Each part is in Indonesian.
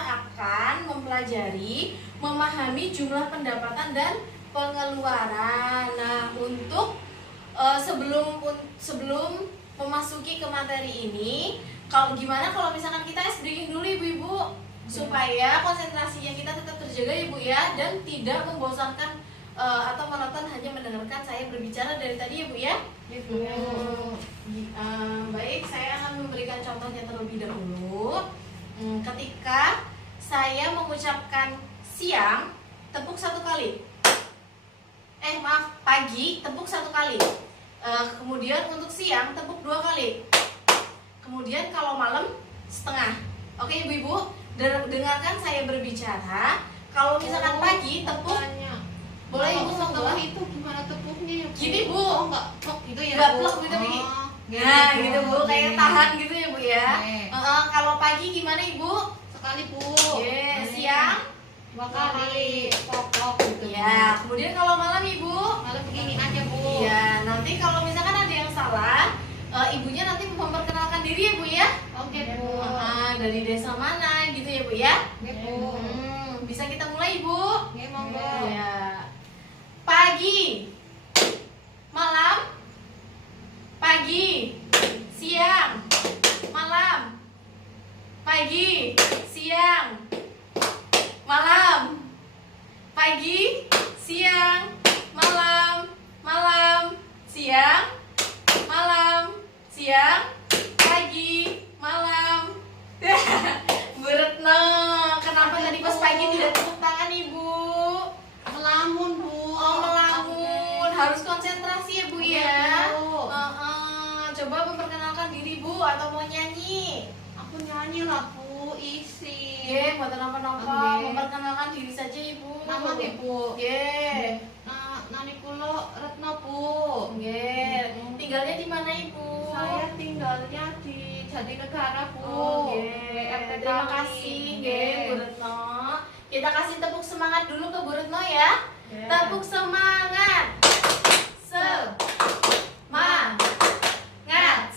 akan mempelajari, memahami jumlah pendapatan dan pengeluaran. Nah, untuk sebelum memasuki ke materi ini, gimana kalau misalkan kita ice breaking dulu ibu-ibu, supaya konsentrasinya kita tetap terjaga ibu ya, dan tidak membosankan atau monoton hanya mendengarkan saya berbicara dari tadi ibu ya. Baik, saya akan memberikan contohnya terlebih dahulu. Ketika saya mengucapkan siang, tepuk 1 kali. Pagi, tepuk 1 kali. Kemudian untuk siang, tepuk 2 kali. Kemudian kalau malam, setengah. Oke ibu-ibu, dengarkan saya berbicara. Kalau misalkan pagi, tepuk. Boleh ibu setelah itu gimana tepuknya ya, Bu? Gini bu. Oh, enggak plek gitu ya, Enggak Bu? plek gitu, Bu. Nah, gitu bu, kayak tahan gitu ya bu ya. Kalau pagi gimana ibu? Sekali, Bu. Siang 2 kali. Pok gitu. Ya, kemudian kalau malam ibu? Malam begini aja, Bu. Iya, nanti kalau misalkan ada yang salah, ibunya nanti memperkenalkan diri ya bu ya. Oke, Bu. Dari desa mana gitu ya bu ya. Oke, Bu. Bisa kita mulai ibu? Oke, monggo. Ya. Pagi, malam, pagi, siang, malam, pagi, siang, malam, pagi, siang, malam, malam, siang, malam, siang, pagi, malam. Bu Retno, kenapa tadi pas pagi tidak tepuk tangan ibu? Melamun, Bu. Oh, melamun. Harus konsentrasi ya bu ya. Coba memperkenalkan diri bu, atau mau nyanyi? Aku nyanyi lah, Bu. Isi. Buat kenapa-napa, memperkenalkan diri saja ibu. Nama nih, Bu. Nani kulo Retno, Bu. Tinggalnya di mana ibu? Saya tinggalnya di Jatinegara, Bu. Terima kasih, Bu Retno. Kita kasih tepuk semangat dulu ke Bu Retno ya. Tepuk semangat.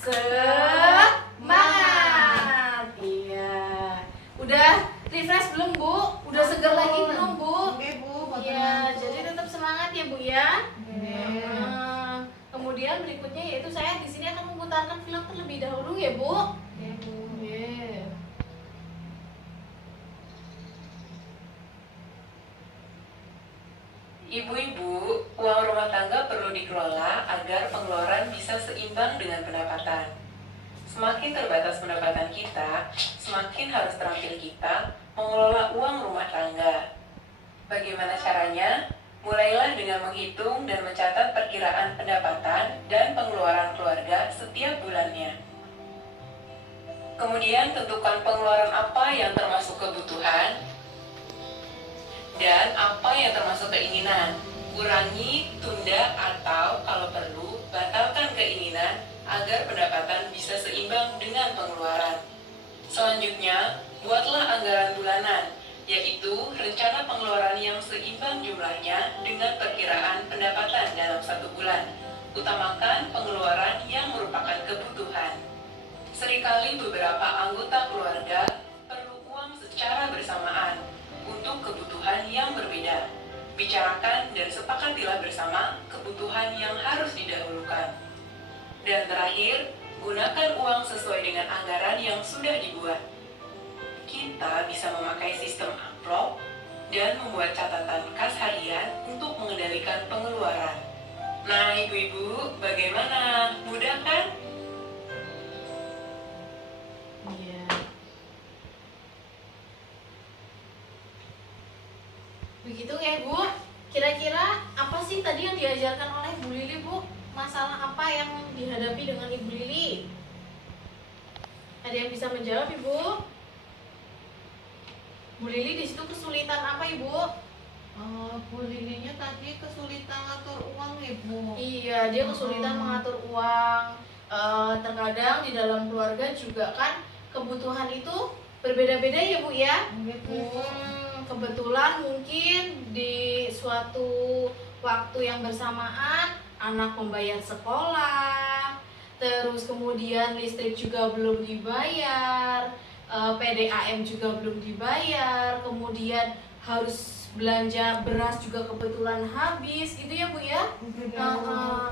Semangat. Iya. Udah refresh belum bu? Udah segar lagi belum bu? Oke, Bu. Iya. Jadi tetap semangat ya bu ya. Kemudian berikutnya yaitu saya di sini akan memutarkan film terlebih dahulu ya bu. Ibu-ibu, uang rumah tangga perlu dikelola agar pengeluaran bisa seimbang dengan pendapatan. Semakin terbatas pendapatan kita, semakin harus terampil kita mengelola uang rumah tangga. Bagaimana caranya? Mulailah dengan menghitung dan mencatat perkiraan pendapatan dan pengeluaran keluarga setiap bulannya. Kemudian tentukan pengeluaran apa yang termasuk kebutuhan dan apa yang termasuk keinginan. Kurangi, tunda, atau kalau perlu, batalkan keinginan agar pendapatan bisa seimbang dengan pengeluaran. Selanjutnya, buatlah anggaran bulanan, yaitu rencana pengeluaran yang seimbang jumlahnya dengan perkiraan pendapatan dalam 1 bulan. Utamakan pengeluaran yang merupakan kebutuhan. Seringkali beberapa anggota keluarga perlu uang secara bersamaan untuk kebutuhan yang berbeda. Bicarakan dan sepakatilah bersama kebutuhan yang harus didahulukan. Dan terakhir, gunakan uang sesuai dengan anggaran yang sudah dibuat. Kita bisa memakai sistem amplop dan membuat catatan kas harian untuk mengendalikan pengeluaran. Nah, ibu-ibu, bagaimana? Mudah kan? Begitu ya bu. Kira-kira apa sih tadi yang diajarkan oleh Bu Lili bu? Masalah apa yang dihadapi dengan Ibu Lili? Ada yang bisa menjawab ibu? Bu Lili di situ kesulitan apa ibu? Bu Lilinya tadi kesulitan ngatur uang ya, Bu. Iya, dia kesulitan mengatur uang. Terkadang di dalam keluarga juga kan kebutuhan itu berbeda-beda ya bu ya. Kebetulan mungkin di suatu waktu yang bersamaan anak membayar sekolah, terus kemudian listrik juga belum dibayar, PDAM juga belum dibayar, kemudian harus belanja beras juga kebetulan habis gitu ya Bu ya.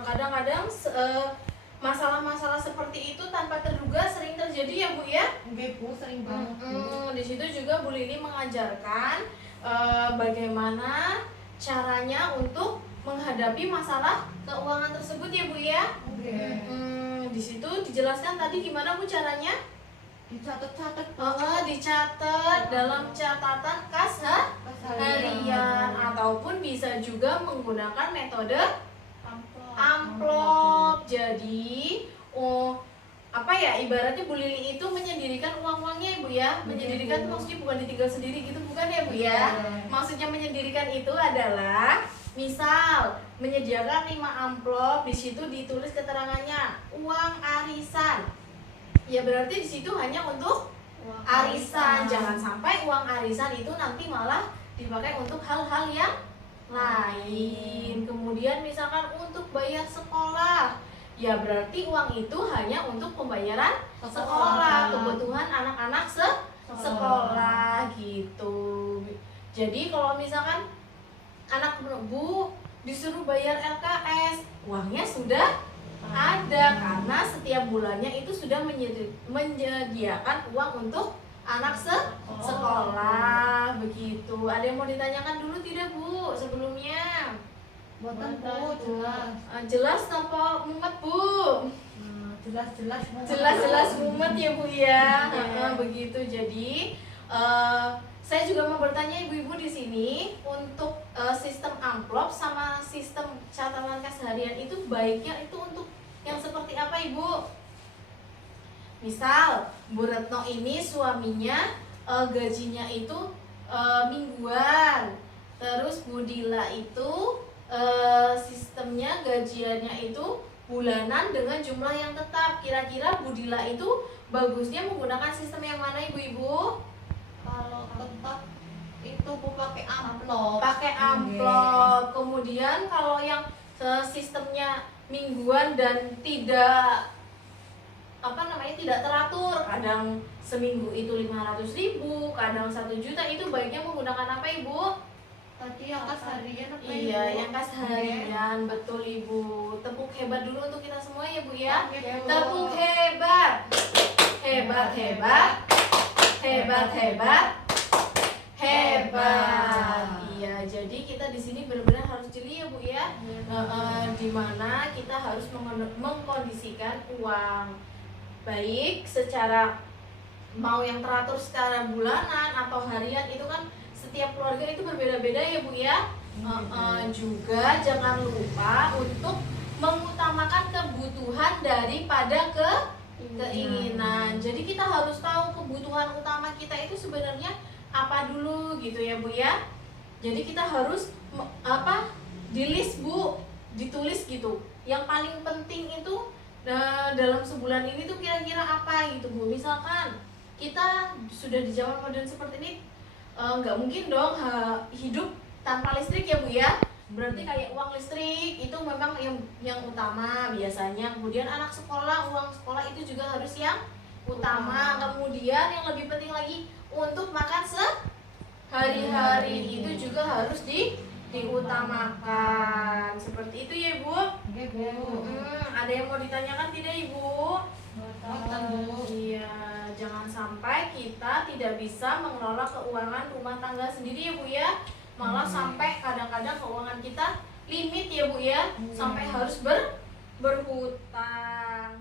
Kadang-kadang masalah-masalah seperti itu tanpa terduga sering terjadi ya Bu ya. Oke Bu, sering banget Bu. Di situ juga Bu Lili mengajarkan bagaimana caranya untuk menghadapi masalah keuangan tersebut ya Bu ya. Oke. Di situ dijelaskan tadi gimana Bu caranya? Dicatat-catat Bu. Dicatat dalam catatan kas harian ataupun bisa juga menggunakan metode amplop. Jadi ibaratnya Bu Lili itu menyendirikan uang-uangnya Ibu ya. Menyendirikan maksudnya bukan ditinggal sendiri gitu, bukan ya Bu ya. Maksudnya menyendirikan itu adalah misal menyediakan 5 amplop, di situ ditulis keterangannya uang arisan. Ya berarti di situ hanya untuk arisan. Jangan sampai uang arisan itu nanti malah dipakai untuk hal-hal yang lain. Kemudian misalkan untuk bayar sekolah, ya berarti uang itu hanya untuk pembayaran sekolah, kebutuhan anak-anak sekolah gitu. Jadi kalau misalkan anak Bu disuruh bayar LKS, uangnya sudah ada karena setiap bulannya itu sudah menyediakan uang untuk anak sekolah begitu. Ada yang mau ditanyakan dulu tidak Bu sebelumnya? Buatan Bu, jelas. Jelas tanpa mumet Bu. Jelas-jelas Bu. Jelas-jelas mumet ya Bu ya. Begitu. Jadi saya juga mau bertanya ibu-ibu di sini untuk sistem amplop sama sistem catatan kas harian itu baiknya itu untuk yang seperti apa Ibu? Misal Bu Retno ini suaminya gajinya itu mingguan, terus Bu Dila itu sistemnya gajiannya itu bulanan dengan jumlah yang tetap. Kira-kira Bu Dila itu bagusnya menggunakan sistem yang mana ibu-ibu? Kalau tetap itu Bu pakai amplop. Pakai amplop. Kemudian kalau yang sistemnya mingguan dan tidak tidak teratur, kadang seminggu itu 500.000, kadang 1 juta, itu baiknya menggunakan apa Ibu? Tadi yang kas harian apa Ibu? Iya, yang kas harian, betul Ibu. Tepuk hebat dulu untuk kita semua ya Bu ya. Tepuk hebat. Hebat, hebat. Hebat, hebat. Hebat. Iya, jadi kita di sini benar-benar harus jeli ya Bu ya. Dimana kita harus mengkondisikan uang baik secara mau yang teratur secara bulanan atau harian, itu kan setiap keluarga itu berbeda-beda ya Bu ya. Juga jangan lupa untuk mengutamakan kebutuhan daripada keinginan. Jadi kita harus tahu kebutuhan utama kita itu sebenarnya apa dulu gitu ya Bu ya. Jadi kita harus di list Bu, ditulis gitu. Yang paling penting itu dalam sebulan ini tuh kira-kira apa gitu Bu. Misalkan kita sudah di zaman modern seperti ini, nggak mungkin dong hidup tanpa listrik ya Bu ya. Berarti kayak uang listrik itu memang yang utama biasanya. Kemudian anak sekolah, uang sekolah itu juga harus yang utama. Kemudian yang lebih penting lagi untuk makan sehari-hari itu juga harus diutamakan. Seperti itu ya Bu. Oke Bu. Ada yang mau ditanyakan tidak Ibu? Iya, jangan sampai kita tidak bisa mengelola keuangan rumah tangga sendiri ya Bu ya. Malah sampai kadang-kadang keuangan kita limit ya Bu ya, sampai harus berhutang.